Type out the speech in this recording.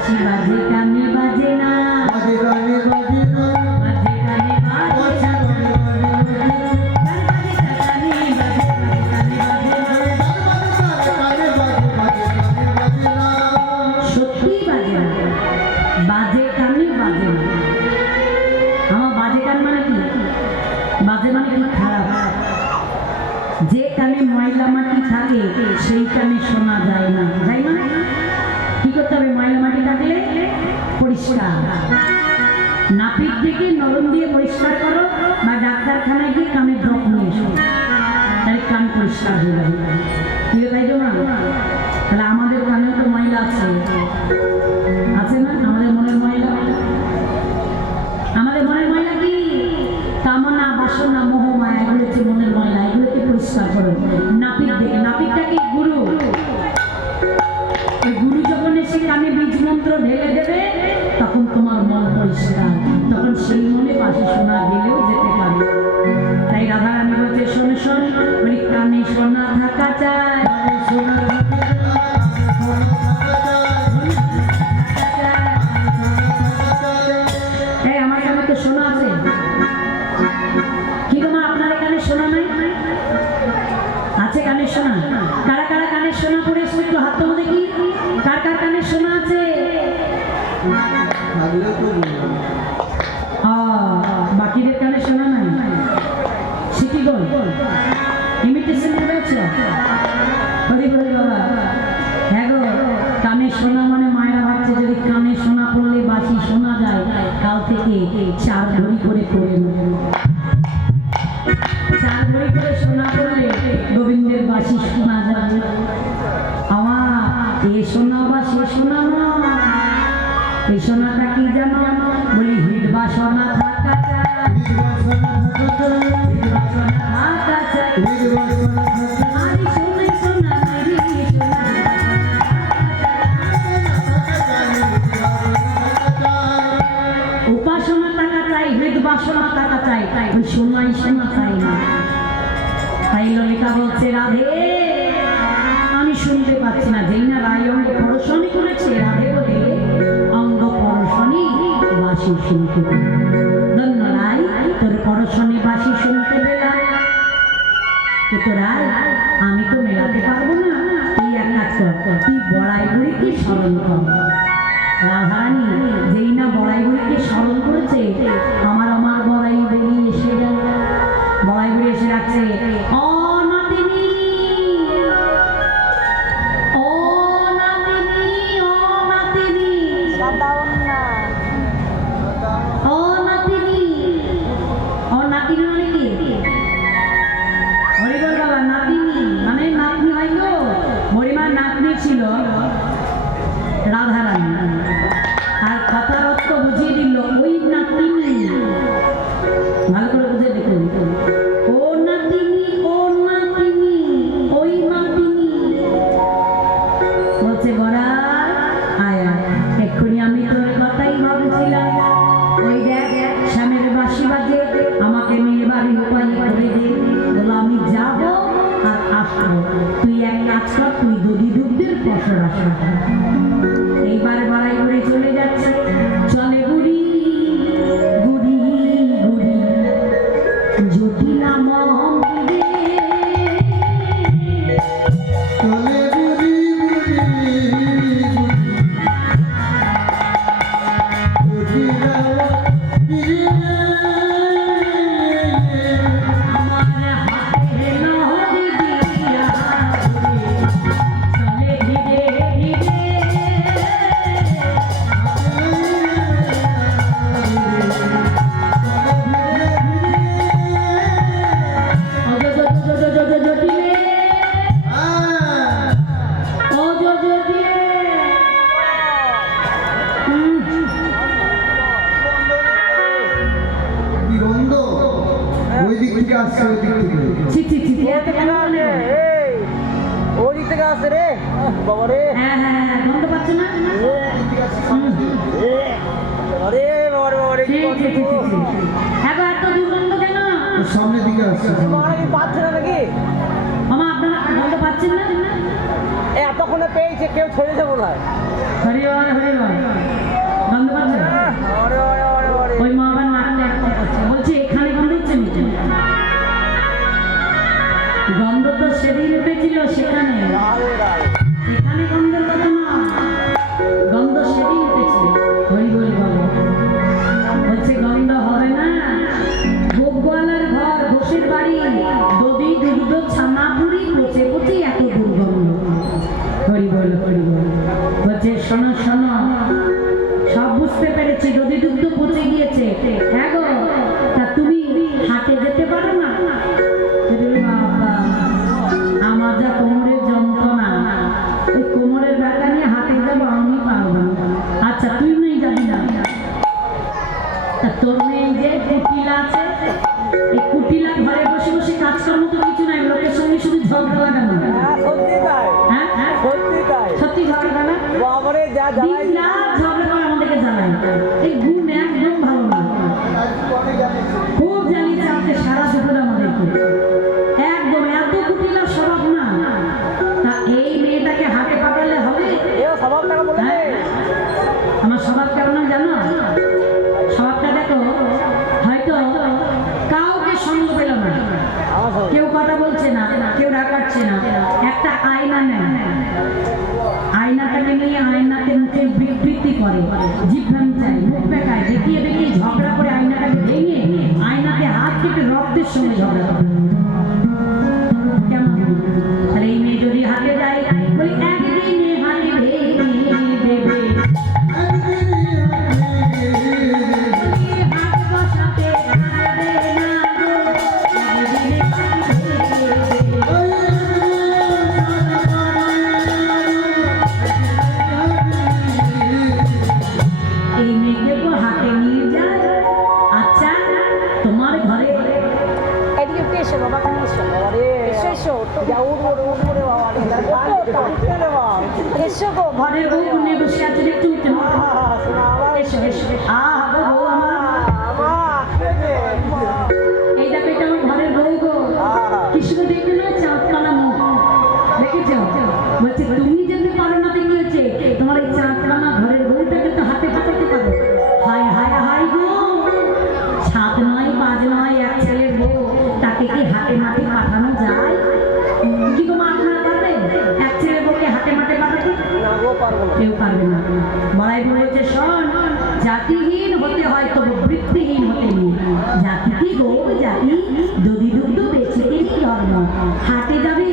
বাঁশি বাজে কানে বাজে না, বাজে গানে বাজে না, বাজে কানে বাজে না, সত্যি বাজে না, বাজে কানে বাজে না। আমার বাজে কান মানে কি? বাজে মানে কি? খারাপ। যে কানে ময়লা মাটি থাকে সেই কানে শোনা যায় না, যাই না? কি করতে হবে? ময়লা মাটি থাকলে পরিষ্কার, নাপিত থেকে নরম দিয়ে পরিষ্কার করো, বা ডাক্তারখানায় গিয়ে কানে ড্রপ নিয়ে এসো, তাহলে কান পরিষ্কার হয়ে যাবে। ঠিক তাই তো না? তাহলে আমাদের কানেও তো ময়লা আছে, আছে না? আমাদের মনের ময়লা, আমাদের মনের ময়লা কি? কামনা বাসনা মোহ মায়া, এগুলো হচ্ছে মনের ময়লা, এগুলোকে পরিষ্কার করো। নাপিত দেখে, নাপিতটা কি? গুরু। ওই গুরু যখন এসে কানে বীজ মন্ত্র ঢেলে দেবে তখন তোমার মন পরিষ্কার, তখন সেই মনে বাঁশি শোনা গেলেও যেতে পারে। তাই রাধারানী বলছে শোন শোন, ওই কানে শোনা থাকা চায়, আমার কানে তো শোনা আছে। কি তোমার আপনার কানে শোনা নাই? আছে কানে শোনা? কারা কারা কানে শোনা করে এসে একটু হাত তোলো দেখি, কার কার কানে শোনা আছে? বাকিদের কানে শোনা নাই, শিখি বল ইমিটেশন করেছ? হরি বলি বাবা। হ্যাঁ গো, কানে শোনা মানে মায়েরা ভাবছে যদি কানে শোনা পড়লে বাঁশি শোনা যায়, কাল থেকে 4 ভরি করে পড়ে নেবে। 4 ভরি করে শোনা পড়লে গোবিন্দের বাঁশি শোনা যাবে। আমার এ শোনা বা সে শোনা না, এই শোনাটা কি জানো? বলি হিট বাসনা থাকা চাই, উপাসনা টাকা চাই, হৃদ বাসনা টাকা চাই, ওই শোনাই শোনা চাই না। তাই ললিতা বলছে রাধে আমি শুনতে পাচ্ছি না। যেই না রায় অঙ্গ পরশনি করেছে, রাধে বলে অঙ্গ পরশনি বাঁশি শুনতে পেল। ধন্য রায়, তোর পরশনি বাঁশি শুনতে পেলাম, কিন্তু রায় আমি তো মেলাতে পারবো না। তুই এক কাজ কর, তুই বড়াই বুড়িকে স্মরণ কর। রাধারানী যেই না বড়াই বুড়িকে স্মরণ করেছে, আমার আমার বড়াই বুড়ি এসে গেল। বড়াই বুড়ি এসে রাখছে, ও নাতিনী, ও নাতিনী, ও নাতিনী, ও নাতিনী। ও নাতিনী মানে কি? হরিবল বাবা, নাতিনী মানে নাতনি হয় গো। হরিমার নাতনি ছিল রাধারানী, আর কথার অর্থ বুঝিয়ে দিল ওই নাতিনী। ভালো করে বুঝে দেখুন, ও নাতিনী, ও নাতিনী, ওই নাতিনী। বলছে বড়া আয় আয়, এক্ষুনি আমি তোর কথাই ভাবছিলাম। ওই দেখ শ্যামের বাঁশি বাজে, আমাকে মেয়ে বাড়ি উপায় করে দে। বলো আমি যাবো আর আসবো, তুই এক কাজ কর, তুই দধি দুগ্ধের ফসল আসা। এইবার বড়াই করে চলে যাচ্ছে, চলে বুড়ি বুড়ি বুড়ি জটিলা মন্দিরে, চলে বুড়ি বুড়ি আমার হাতে নহরি দিয়া চলে ধীরে ধীরে। ওই দিক থেকে আসছে, ওই দিক থেকে। ওই দিক থেকে আসছে রে বাবা রে। হ্যাঁ হ্যাঁ হ্যাঁ, গন্ধ পাচ্ছ না? আরে বাবা রে বাবা রে, কি করছিস? হ্যাঁ গো, এত দুর্গন্ধ কেন? সামনের দিকে আসছে। মারা কি পাচ্ছে না নাকি? মামা আপনারা গন্ধ পাচ্ছেন না? এতক্ষণে পেয়েছে, কেউ ছেড়েছে মনে হয়। হরি বল হরি বল। সেদিন উঠেছিল সেখানে, রাধে রাধে। এখানে গন্ধের কথা না, গন্ধ সেদিন উঠেছিল। হরি বল বলো, হচ্ছে গন্ধ হবে না। গোপগোয়ালার ঘর, ঘোষের বাড়ি, দধি দুগ্ধ ছানা পুরি পচে পচে এত দুর্গন্ধ। হরি বল হরি বল। বলছে শোনো শোনো, সব বুঝতে পেরেছি, দধি দুগ্ধ পচে গিয়েছে। হ্যাঁ গো, তা তুমি হাটে যেতে পারো না? বাবা, আমার যা কোমরের যন্ত্রণা, এই কোমরের ব্যথা নিয়ে হাটে যাবো আমি পারবো না। আচ্ছা তুই নেই যাবি না, তা তোর মেয়ে যে কুটিলা আছে, এই কুটিলা ঘরে বসে বসে কাজকর্ম তো কিছু নাই, লোকের সঙ্গে শুধু ঝগড়া লাগানো। হ্যাঁ, সত্যি তাই। হ্যাঁ হ্যাঁ, সত্যি তাই। সত্যি ঝগড়া না? বাবারে যা জ্বালাই। দিন রাত ঝগড়া করে আমাদেরকে জ্বালায়। এই ঘুম একদম ভালো না, খুব জ্বালিয়ে চাপতে সারা দুপুর আমাদেরকে, একদম এত কুটিলা স্বভাব না। তা এই মেয়েটাকে হাটে পাঠালে হবে? এও স্বভাবটাকে বলে দে। আমার স্বভাব কেমন জানো? স্বভাবটা দেখো, হয়তো কাউকে সঙ্গ পেল না, আমার স্বভাব। কেউ কথা বলছে না, কেউ রাগাচ্ছে না, একটা আয়না নেয়, আয়নাটাকে নিয়ে আয়নাতে মুখে বিবৃতি করে, জিভ চাই, মুখ বেকায়, দেখিয়ে দেখিয়ে ঝগড়া করে আয়নাটাকে ভেঙে আয়নাতে হাত কেটে রক্তের সঙ্গে ঝগড়া করে। কেমন? আর এই মেয়ে যদি হাতে যায়, বলি একদিনে হাতে ভেঙে দেবে, হাত বসাতে পারবে না গো, একদিনে হাতে ভেঙে দেবে। এই মেয়েকে তো হাতে নিয়ে যায়। আচ্ছা তোমার ঘরে এদিকে একটু এসো বাবা, তুমি এসো। বাবারে। এসো এসো। যা উঠবো রে, উঠবো রে বাবা রে। উঠবে রে বাবা। এসো গো। ঘরের বউ কোণে বসে আছে, দেখতে উঠতে না। আহ, শোনা আবার। এসো এসো, আহ গো বউ আমার। মা, কে রে? এই দেখো, এটা আমার ঘরের বউ গো। কি সুন্দর দেখতে না, চাঁদপানা মুখ, দেখেছো? বলছে তুমি যেতে পারো না, তো কি হয়েছে, তোমার এই চাঁদপানা ঘরের বউটাকে তো হাতে পাঠাতে পারো। হায় হায় হায় গো, ছাদ নয় বাজ নয়, এক ছেলের বউ, তাকে কি হাতে মাঠে পাঠানো যায়? কি গো মা, আপনারা পারবেন এক ছেলের বউকে হাতে মাঠে পাঠাতে? না গো, পারবো না। কেউ পারবে না। বড়াই বলেছে শোন, জাতিহীন হতে হয় তবু বৃত্তিহীন হতে নেই। জাতি কি গো জাতি, দধি দুগ্ধ বেঁচে গেলেই ধর্ম। হাটে যাবে